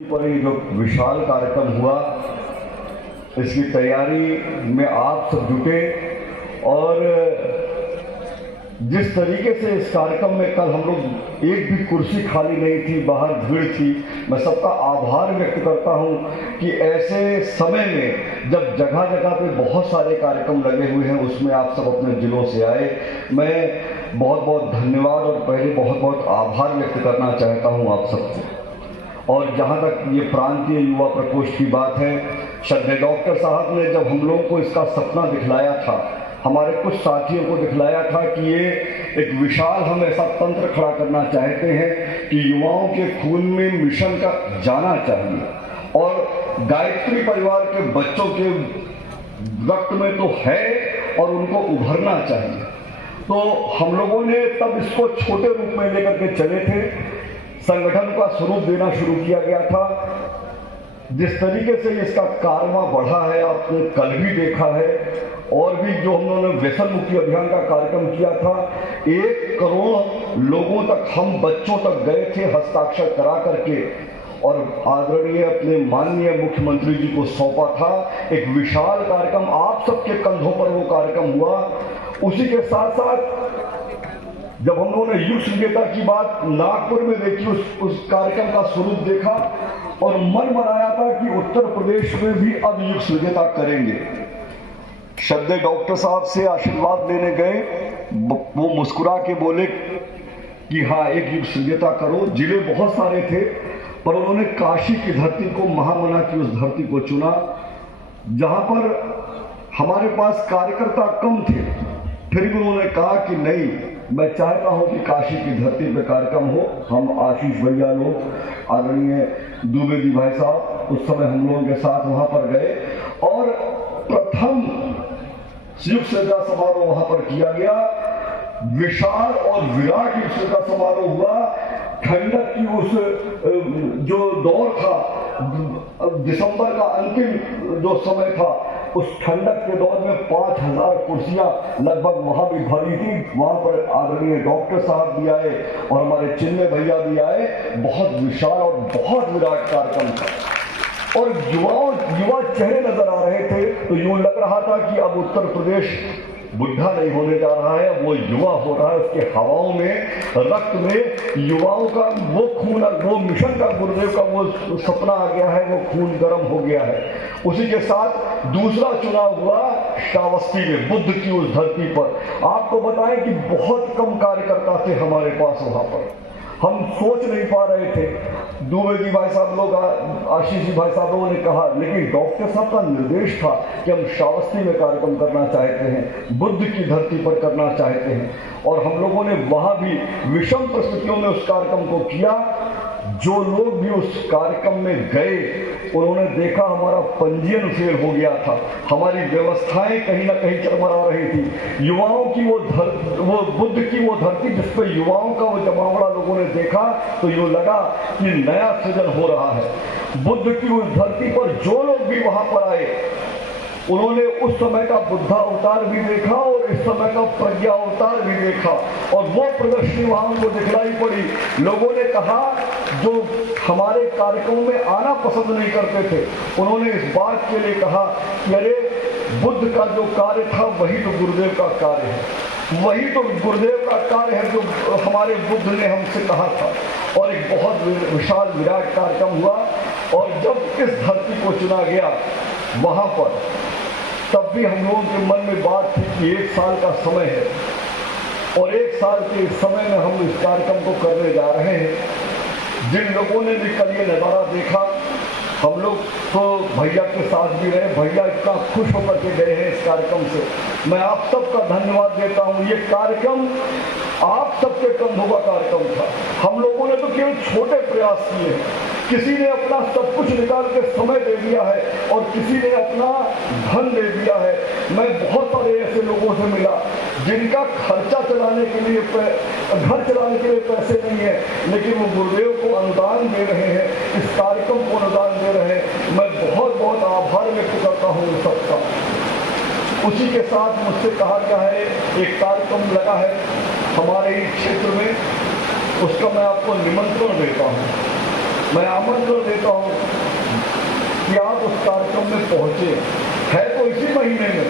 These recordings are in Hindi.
पर ये जो विशाल कार्यक्रम हुआ, इसकी तैयारी में आप सब जुटे और जिस तरीके से इस कार्यक्रम में कल हम लोग एक भी कुर्सी खाली नहीं थी, बाहर भीड़ थी। मैं सबका आभार व्यक्त करता हूं कि ऐसे समय में जब जगह जगह पे बहुत सारे कार्यक्रम लगे हुए हैं, उसमें आप सब अपने जिलों से आए। मैं बहुत बहुत धन्यवाद और पहले बहुत बहुत आभार व्यक्त करना चाहता हूं आप सबको। और जहां तक ये प्रांतीय युवा प्रकोष्ठ की बात है, श्रद्धेय डॉक्टर साहब ने जब हम लोगों को इसका सपना दिखलाया था, हमारे कुछ साथियों को दिखलाया था कि ये एक विशाल हम ऐसा तंत्र खड़ा करना चाहते हैं कि युवाओं के खून में मिशन का जाना चाहिए और गायत्री परिवार के बच्चों के रक्त में तो है और उनको उभरना चाहिए। तो हम लोगों ने तब इसको छोटे रूप में लेकर के चले थे, संगठन का स्वरूप देना शुरू किया गया था। जिस तरीके से इसका कारवा बढ़ा है आपने कल भी देखा है, और भी जो हम लोगों ने व्यसन मुक्ति अभियान का कार्यक्रम किया था, 1 करोड़ लोगों तक हम बच्चों तक गए थे हस्ताक्षर करा करके, और आदरणीय अपने माननीय मुख्यमंत्री जी को सौंपा था। एक विशाल कार्यक्रम आप सबके कंधों पर वो कार्यक्रम हुआ। उसी के साथ साथ जब हम लोगों ने युग संगीता की बात नागपुर में देखी, उस कार्यक्रम का स्वरूप देखा और मन बनाया था कि उत्तर प्रदेश में भी अब युग संगीता करेंगे। श्रद्धेय डॉक्टर साहब से आशीर्वाद लेने गए, वो मुस्कुरा के बोले कि हाँ, एक युग संगीता करो। जिले बहुत सारे थे, पर उन्होंने काशी की धरती को, महामना की उस धरती को चुना जहां पर हमारे पास कार्यकर्ता कम थे। फिर भी उन्होंने कहा कि नहीं, मैं चाहता हूं कि काशी की धरती पे कार्यक्रम हो। हम आशीष भैया लोग, आदरणीय दुबे जी भाई साहब, उस समय हम लोगों के साथ वहां पर गए और प्रथम युग संगीता समारोह वहां पर किया गया। विशाल और विराट युग संगीता समारोह हुआ। ठंडक की उस जो दौर था, दिसंबर का अंतिम जो समय था, उस ठंडक के दौर में 5000 कुर्सियां लगभग वहां भी भरी थी। वहां पर आदरणीय डॉक्टर साहब भी आए और हमारे चिन्मय भैया भी आए। बहुत विशाल और बहुत विराट कार्यक्रम था और युवा चेहरे नजर आ रहे थे। तो यूं लग रहा था कि अब उत्तर प्रदेश बुढ़ा नहीं होने जा रहा है, वो युवा हो रहा है। उसके हवाओं में, रक्त में युवाओं का वो खून, वो मिशन का, गुरुदेव का वो सपना आ गया है, वो खून गर्म हो गया है। उसी के साथ दूसरा चुनाव हुआ श्रावस्ती में, बुद्ध की उस धरती पर। आपको बताएं कि बहुत कम कार्यकर्ता थे हमारे पास वहां पर, हम सोच नहीं पा रहे थे। दुबे जी भाई साहब लोग, आशीष जी भाई साहब लोगों ने कहा, लेकिन डॉक्टर साहब का निर्देश था कि हम श्रावस्ती में कार्यक्रम करना चाहते हैं, बुद्ध की धरती पर करना चाहते हैं। और हम लोगों ने वहां भी विषम परिस्थितियों में उस कार्यक्रम को किया। जो लोग भी उस कार्यक्रम में गए, उन्होंने देखा हमारा पंजीयन फेल हो गया था, हमारी व्यवस्थाएं कहीं ना कहीं चरमरा रही थी। युवाओं की वो बुद्ध की वो धरती जिस पर युवाओं का वो जमावड़ा लोगों ने देखा, तो यूं लगा कि नया सृजन हो रहा है। बुद्ध की उस धरती पर जो लोग भी वहां पर आए, उन्होंने उस समय का बुद्धा अवतार भी देखा और इस समय का प्रज्ञा अवतार भी देखा, और वो प्रदर्शनी वहां उनको दिखलाई पड़ी। लोगों ने कहा, जो हमारे कार्यक्रमों में आना पसंद नहीं करते थे, उन्होंने इस बात के लिए कहा कि अरे, बुद्ध का जो कार्य था वही तो गुरुदेव का कार्य है, वही तो गुरुदेव का कार्य है जो हमारे बुद्ध ने हमसे कहा था। और एक बहुत विशाल विराट कार्यक्रम हुआ। और जब इस धरती को चुना गया वहां पर, तब भी हम लोगों के मन में बात थी कि 1 साल का समय है और 1 साल के इस समय में हम इस कार्यक्रम को करने जा रहे हैं। जिन लोगों ने भी कल ये नजारा देखा, हम लोग तो भैया के साथ भी रहे, भैया इतना खुश होकर के गए हैं इस कार्यक्रम से। मैं आप सबका धन्यवाद देता हूं। ये कार्यक्रम आप सबके कंधों का कार्यक्रम था। हम लोगों ने तो केवल छोटे प्रयास किए हैं। किसी ने अपना सब कुछ निकाल के समय दे दिया है और किसी ने अपना धन दे दिया है। मैं बहुत सारे ऐसे लोगों से मिला जिनका खर्चा चलाने के लिए, घर चलाने के लिए पैसे नहीं है, लेकिन वो गुरुदेव को अनुदान दे रहे हैं, इस कार्यक्रम को अनुदान दे रहे हैं। मैं बहुत बहुत आभार व्यक्त करता हूँ उन सबका। उसी के साथ मुझसे कहा गया है, एक कार्यक्रम लगा है हमारे क्षेत्र में, उसका मैं आपको निमंत्रण देता हूँ। मैं आमंत्रण देता हूँ कि आप उस कार्यक्रम में पहुंचे। है तो इसी महीने में,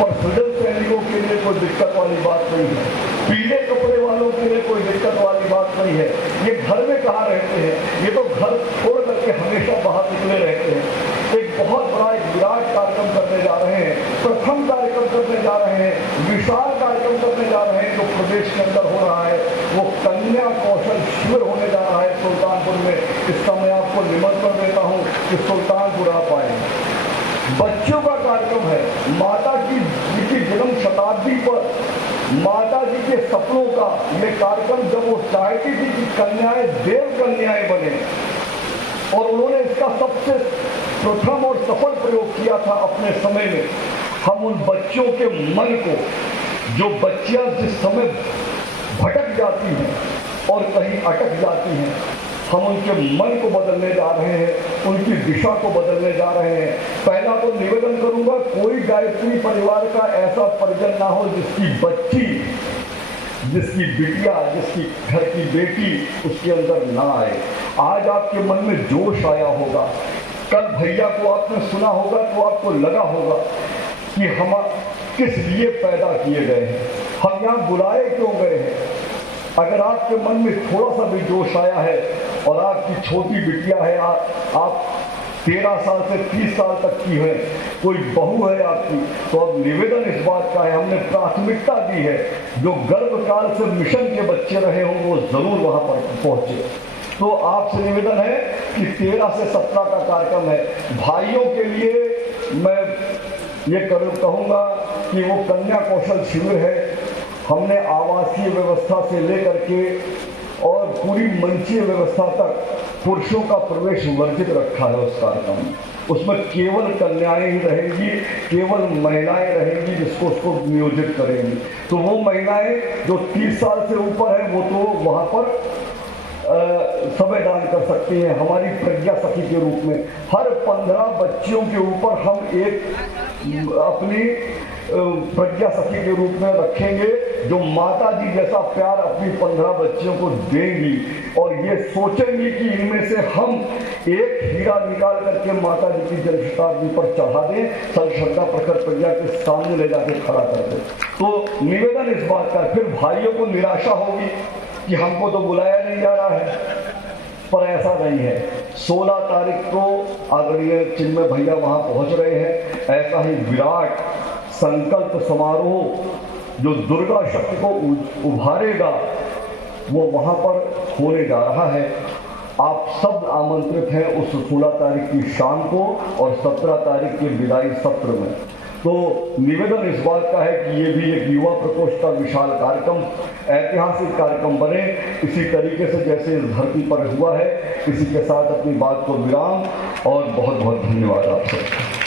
पर सजल सैनिकों के लिए कोई दिक्कत वाली बात नहीं है, पीले कपड़े वालों के लिए कोई दिक्कत वाली बात नहीं है। ये घर में कहाँ रहते हैं, ये तो घर छोड़ करके हमेशा बाहर निकले रहते हैं। एक बहुत बड़ा एक विराट कार्यक्रम करने जा रहे हैं, प्रथम कार्यक्रम करने जा रहे हैं, विशाल कार्यक्रम करने जा रहे हैं जो प्रदेश के अंदर हो रहा है। वो कन्या कौशल शिविर होने जा रहा है सुल्तानपुर में। इसका मैं आपको निमंत्रण देता हूँ कि सुल्तानपुर आप आए। बच्चों का कार्यक्रम है, माता जी की जन्म शताब्दी पर माता जी के सपनों का ये कार्यक्रम, जब वो चाहती थी कि कन्याएं देव कन्याएं बने, और उन्होंने इसका सबसे प्रथम और सफल प्रयोग किया था अपने समय में। हम उन बच्चों के मन को, जो बच्चियां जिस समय भटक जाती हैं और कहीं अटक जाती हैं, हम उनके मन को बदलने जा रहे हैं, उनकी दिशा को बदलने जा रहे हैं। पहला तो निवेदन करूंगा, कोई गायत्री परिवार का ऐसा परिजन ना हो जिसकी बच्ची, जिसकी बिटिया, जिसकी घर की बेटी उसके अंदर ना आए। आज आपके मन में जोश आया होगा, कल भैया को आपने सुना होगा तो आपको लगा होगा कि हम किस लिए पैदा किए गए हैं, हम यहाँ बुलाए क्यों गए हैं। अगर आपके मन में थोड़ा सा भी जोश आया है और आपकी छोटी बिटिया है, आप 13 साल से 30 साल तक की है, कोई बहू है आपकी, तो अब निवेदन इस बात का है, हमने प्राथमिकता दी है, जो गर्भकाल से मिशन के बच्चे रहे हों वो जरूर वहां पर पहुंचे। तो आपसे निवेदन है कि 13 से 17 का कार्यक्रम है। भाइयों के लिए मैं ये कहूँगा कि वो कन्या कौशल शिविर है। हमने आवासीय व्यवस्था से लेकर के और पूरी मंचीय व्यवस्था तक पुरुषों का प्रवेश वर्जित रखा है उस कार्यक्रम में। उसमें केवल कन्याएं ही रहेंगी, केवल महिलाएं रहेंगी जिसको उसको नियोजित करेंगी। तो वो महिलाएं जो 30 साल से ऊपर है वो तो वहां पर समय दान कर सकती हैं। हमारी प्रज्ञा सखी के रूप में हर 15 बच्चियों के ऊपर हम एक अपनी प्रज्ञा सखी के रूप में रखेंगे, जो माता जी जैसा प्यार अपनी 15 बच्चियों को देंगी और ये सोचेंगी कि इनमें से हम एक हीरा निकाल करके माता जी की जन्म शताब्दी पर चढ़ा दें, सल श्रद्धा प्रखर प्रज्ञा के सामने ले जाके खड़ा कर दें। तो निवेदन इस बात का, फिर भाइयों को निराशा होगी कि हमको तो बुलाया नहीं जा रहा है, पर ऐसा नहीं है। 16 तारीख को आदरणीय चिन्मय भैया वहां पहुंच रहे हैं। ऐसा ही विराट संकल्प समारोह जो दुर्गा शक्ति को उभारेगा वो वहां पर होने जा रहा है। आप सब आमंत्रित हैं उस 16 तारीख की शाम को और 17 तारीख के विदाई सत्र में। तो निवेदन इस बात का है कि ये भी एक युवा प्रकोष्ठ का विशाल कार्यक्रम, ऐतिहासिक कार्यक्रम बने इसी तरीके से जैसे इस धरती पर हुआ है। इसी के साथ अपनी बात को विराम और बहुत बहुत धन्यवाद आप सबको।